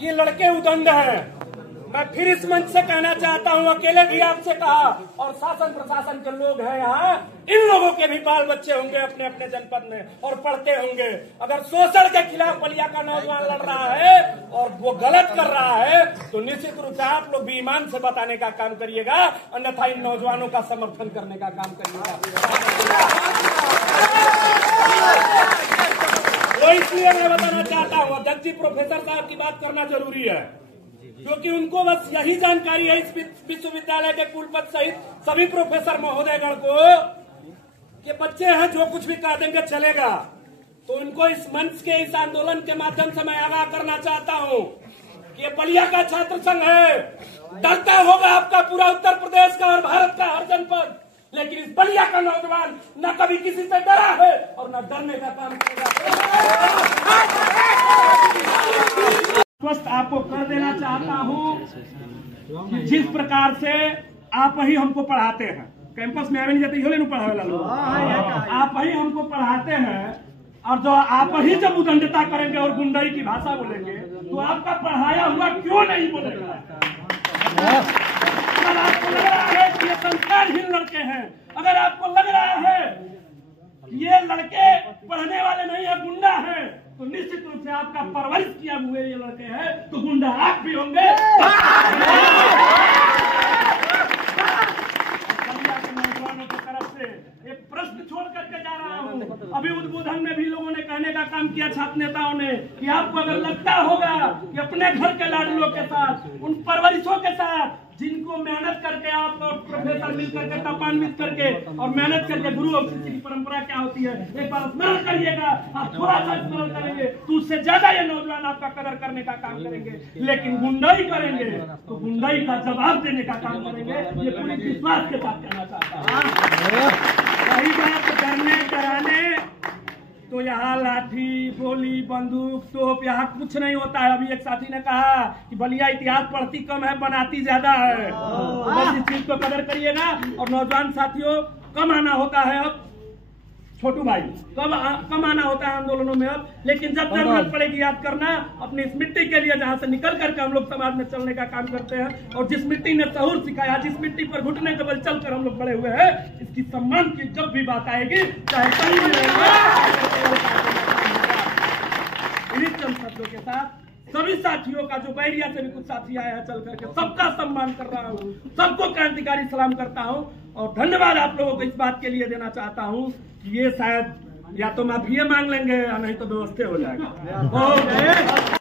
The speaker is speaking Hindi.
ये लड़के उदंड हैं। मैं फिर इस मंच से कहना चाहता हूँ, अकेले भी आपसे कहा, और शासन प्रशासन के लोग हैं यहाँ, इन लोगों के भी बाल बच्चे होंगे अपने अपने जनपद में और पढ़ते होंगे। अगर शोषण के खिलाफ बलिया का नौजवान लड़ रहा है और वो गलत कर रहा है तो निश्चित रूप से आप लोग भी ईमान से बताने का काम करिएगा, अन्यथा इन नौजवानों का समर्थन करने का काम करिएगा। तो इसलिए मैं बताना चाहता हूँ, अध्यक्ष जी प्रोफेसर साहब की बात करना जरूरी है, क्योंकि उनको बस यही जानकारी है इस विश्वविद्यालय के कुलपति सहित सभी प्रोफेसर महोदयगण को कि बच्चे हैं जो कुछ भी कह देंगे चलेगा। तो उनको इस मंच के इस आंदोलन के माध्यम से मैं आगाह करना चाहता हूं कि ये बलिया का छात्र संघ है, डरता होगा आपका पूरा उत्तर प्रदेश का और भारत का हर जनपद, लेकिन इस बलिया का नौजवान न कभी किसी से डरा है और न डरने का काम करेगा। स्वस्थ आपको कर देना चाहता हूँ कि जिस प्रकार से आप ही हमको पढ़ाते हैं, कैंपस में आवे नहीं जाते हो पढ़ावे लोग, आप ही हमको पढ़ाते हैं, और जो आप ही जब उदंडता करेंगे और गुंडाई की भाषा बोलेंगे तो आपका पढ़ाया हुआ क्यों नहीं बोलेगा? अगर आपको लग रहा है कि ये संस्कारहीन लड़के हैं, अगर आपको लग रहा है ये लड़के पढ़ने वाले नहीं है, गुंडा है, तो निश्चित रूप से आपका परवरिश किया हुए ये लड़के हैं तो गुंडा आप भी होंगे। नौजवानों की तरफ से एक प्रश्न छोड़ करके जा रहा हूँ। अभी उद्बोधन में भी लोगों ने कहने का काम किया, छात्र नेताओं ने, कि आपको अगर लगता होगा कि अपने घर के लाडलों के साथ, उन परवरिशों के साथ जिनको मेहनत करके आप और प्रोफेसर मिल करके तपान्वित करके और मेहनत करके, गुरु और शिष्य की परंपरा क्या होती है एक बार स्मरण करिएगा, आप थोड़ा सा स्मरण करेंगे तो उससे ज्यादा ये नौजवान आपका कदर करने का काम करेंगे। लेकिन गुंडाई करेंगे तो गुंडाई का जवाब देने का काम करेंगे, ये पूरी विश्वास के साथ कहना चाहता हूँ। वही बात डरने डराने तो यहाँ लाठी, गोली, बंदूक, तोप यहाँ कुछ नहीं होता है। अभी एक साथी ने कहा कि बलिया इतिहास पढ़ती कम है, बनाती ज्यादा है। बस इस चीज को कदर करिएगा। और नौजवान साथियों, कम आना होता है अब, छोटू भाई कम आना होता है आंदोलनों में अब, लेकिन जब जरूरत पड़ेगी याद करना अपनी इस मिट्टी के लिए, जहाँ से निकल करके हम लोग समाज में चलने का काम करते हैं, और जिस मिट्टी ने सहूर सिखाया, जिस मिट्टी पर घुटने के बल चलकर हम लोग बड़े हुए हैं, इसकी सम्मान की जब भी बात आएगी, चाहे कहीं भी इन्हीं चंद शब्दों के साथ सभी साथियों का, जो बैरिया से भी कुछ साथी आए हैं चल करके, सबका सम्मान कर रहा हूँ, सबको क्रांतिकारी सलाम करता हूँ। और धन्यवाद आप लोगों को इस बात के लिए देना चाहता हूँ कि ये शायद या तो माफिया मांग लेंगे या नहीं तो व्यवस्था हो जाएगा।